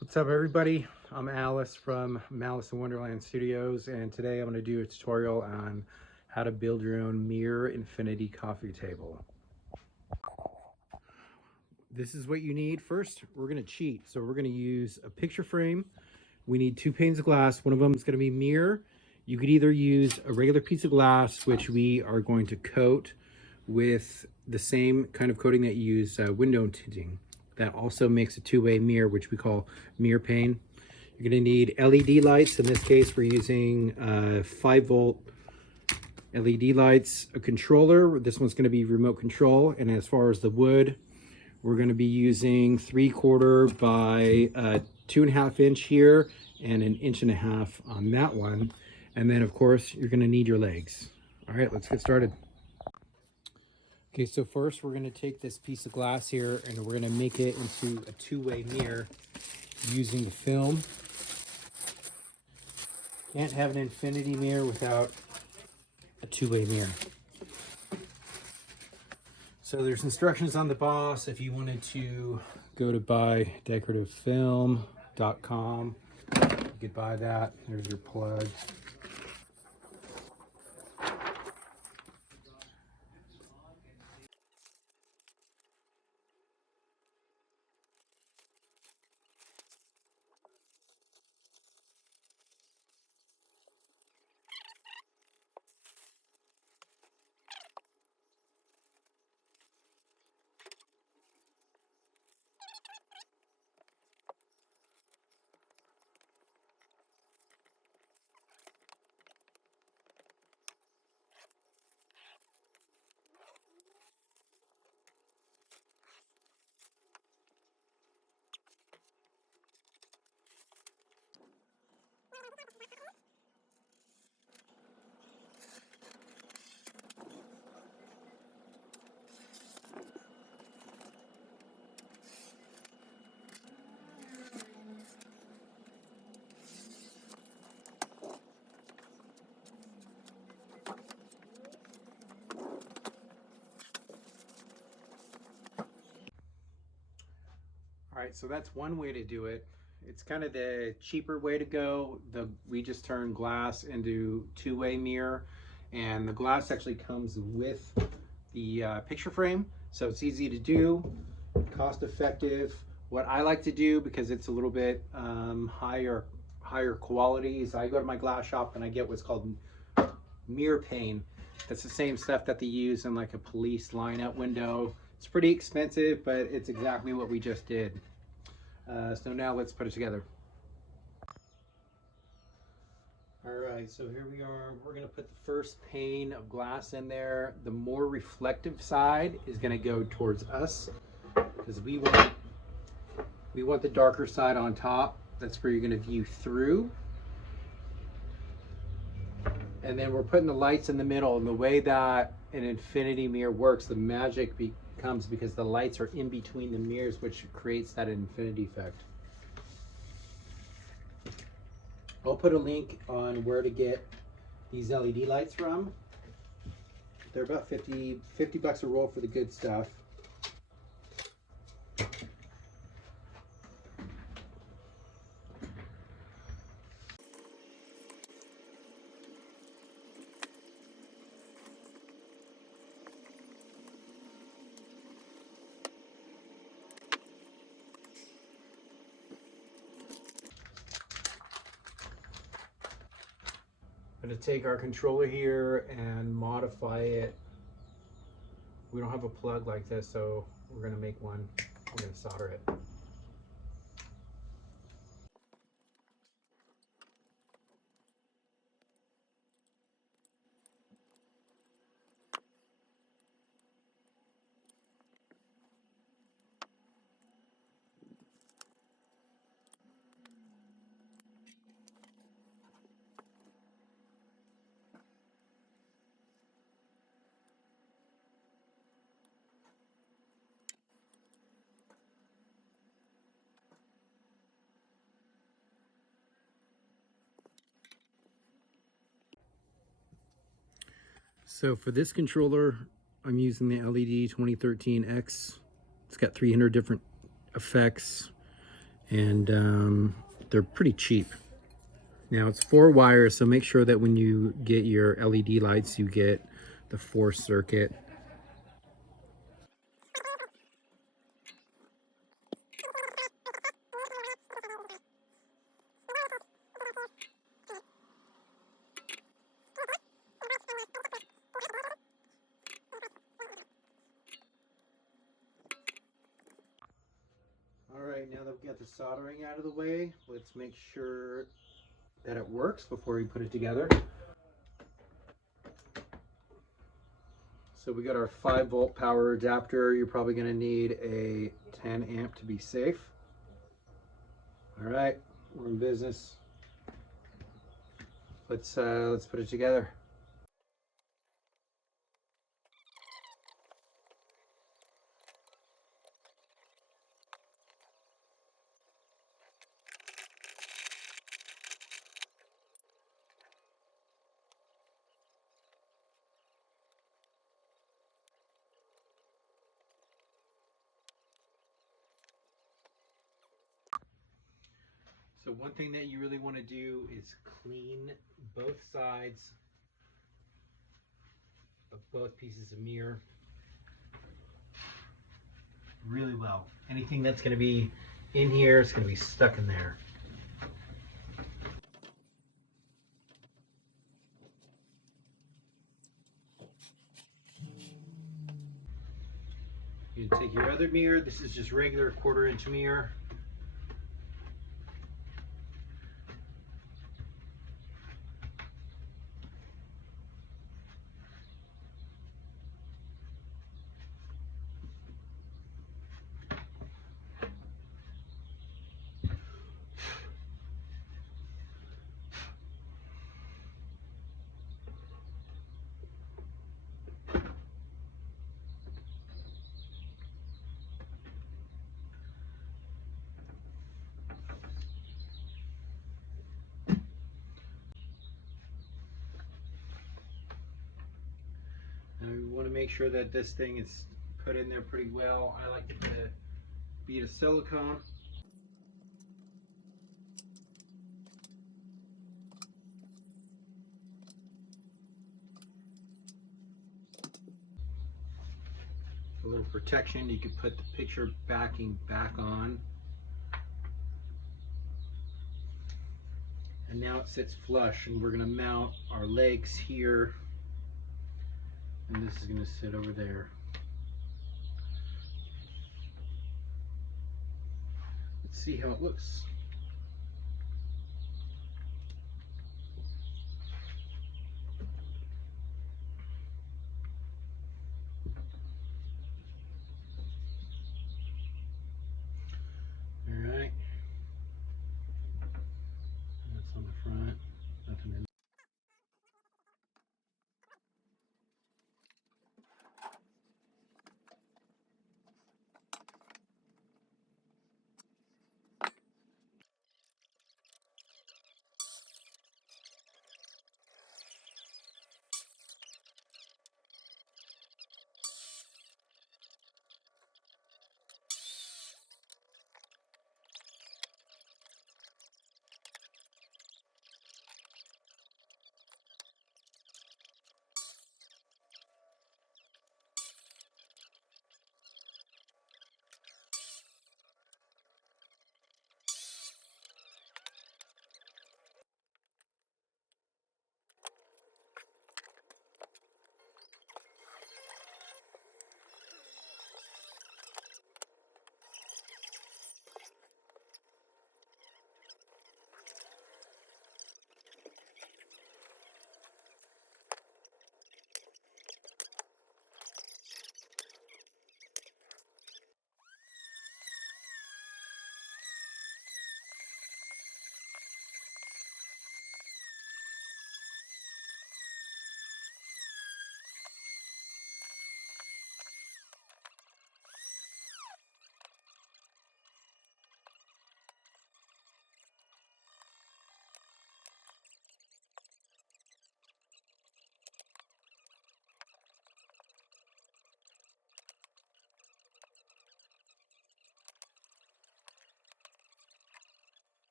What's up, everybody? I'm Alice from Malice in Wonderland Studios, and today I'm going to do a tutorial on how to build your own mirror infinity coffee table. This is what you need. First, we're going to cheat. So we're going to use a picture frame. We need 2 panes of glass. One of them is going to be mirror. You could either use a regular piece of glass, which we are going to coat with the same kind of coating that you use window tinting. That also makes a two-way mirror, which we call mirror pane. You're going to need LED lights. In this case, we're using 5-volt LED lights, a controller. This one's going to be remote control. And as far as the wood, we're going to be using 3/4 by 2.5 inch here and 1.5 inches on that one. And then, of course, you're going to need your legs. All right, let's get started. Okay, so first we're going to take this piece of glass here and we're going to make it into a two-way mirror using the film. Can't have an infinity mirror without a two-way mirror. So there's instructions on the box if you wanted to go to buydecorativefilm.com. You could buy that. There's your plug. All right, so that's one way to do it. It's kind of the cheaper way to go. We just turn glass into two-way mirror, and the glass actually comes with the picture frame, so it's easy to do, cost effective. What I like to do, because it's a little bit higher quality, is I go to my glass shop and I get what's called mirror pane. That's the same stuff that they use in like a police line-out window. It's pretty expensive, but it's exactly what we just did. So now let's put it together. All right, so here we are. We're gonna put the first pane of glass in there. The more reflective side is gonna go towards us because we want the darker side on top. That's where you're gonna view through. And then we're putting the lights in the middle, and the way that an infinity mirror works, the magic comes because the lights are in between the mirrors, which creates that infinity effect. I'll put a link on where to get these LED lights from. They're about 50 bucks a roll for the good stuff. I'm going to take our controller here and modify it. We don't have a plug like this, so we're going to make one. We're going to solder it. So for this controller, I'm using the LED 2013X. It's got 300 different effects, and they're pretty cheap. Now it's 4 wires, so make sure that when you get your LED lights, you get the 4 circuit. All right, now that we've got the soldering out of the way, let's make sure that it works before we put it together. So we got our 5-volt power adapter. You're probably going to need a 10 amp to be safe. All right, we're in business. Let's put it together. So one thing that you really want to do is clean both sides of both pieces of mirror really well. Anything that's going to be in here is going to be stuck in there. You take your other mirror. This is just regular 1/4 inch mirror. And we want to make sure that this thing is put in there pretty well. I like it to bead of silicone. A little protection. You could put the picture backing back on. And now it sits flush, and we're going to mount our legs here, and this is going to sit over there. Let's see how it looks. All right. That's on the front. Nothing in.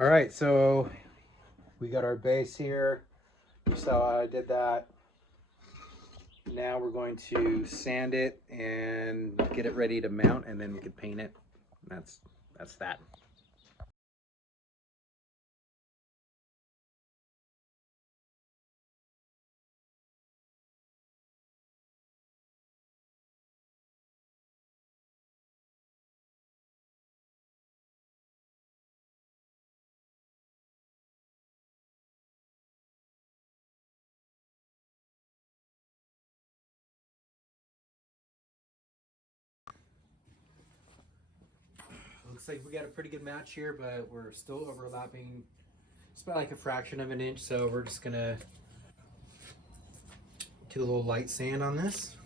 All right, so we got our base here. You saw how I did that. Now we're going to sand it and get it ready to mount, and then we can paint it. That's that. Looks like we got a pretty good match here, but we're still overlapping. It's about like a fraction of an inch, so we're just gonna do a little light sand on this.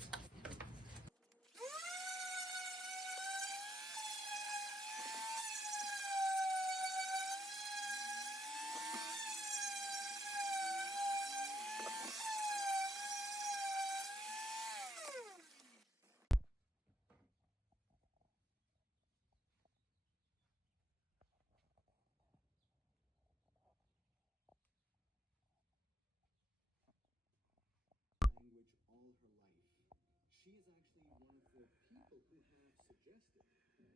Language all her life. She is actually one of the people who have suggested that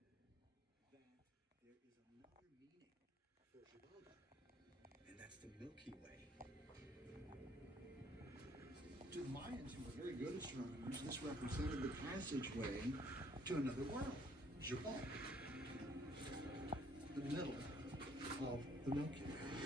there is another meaning for Gibraltar, and that's the Milky Way. To the Mayans, who were very good astronomers, this represented the passageway to another world, Gibraltar, the middle of the Milky Way.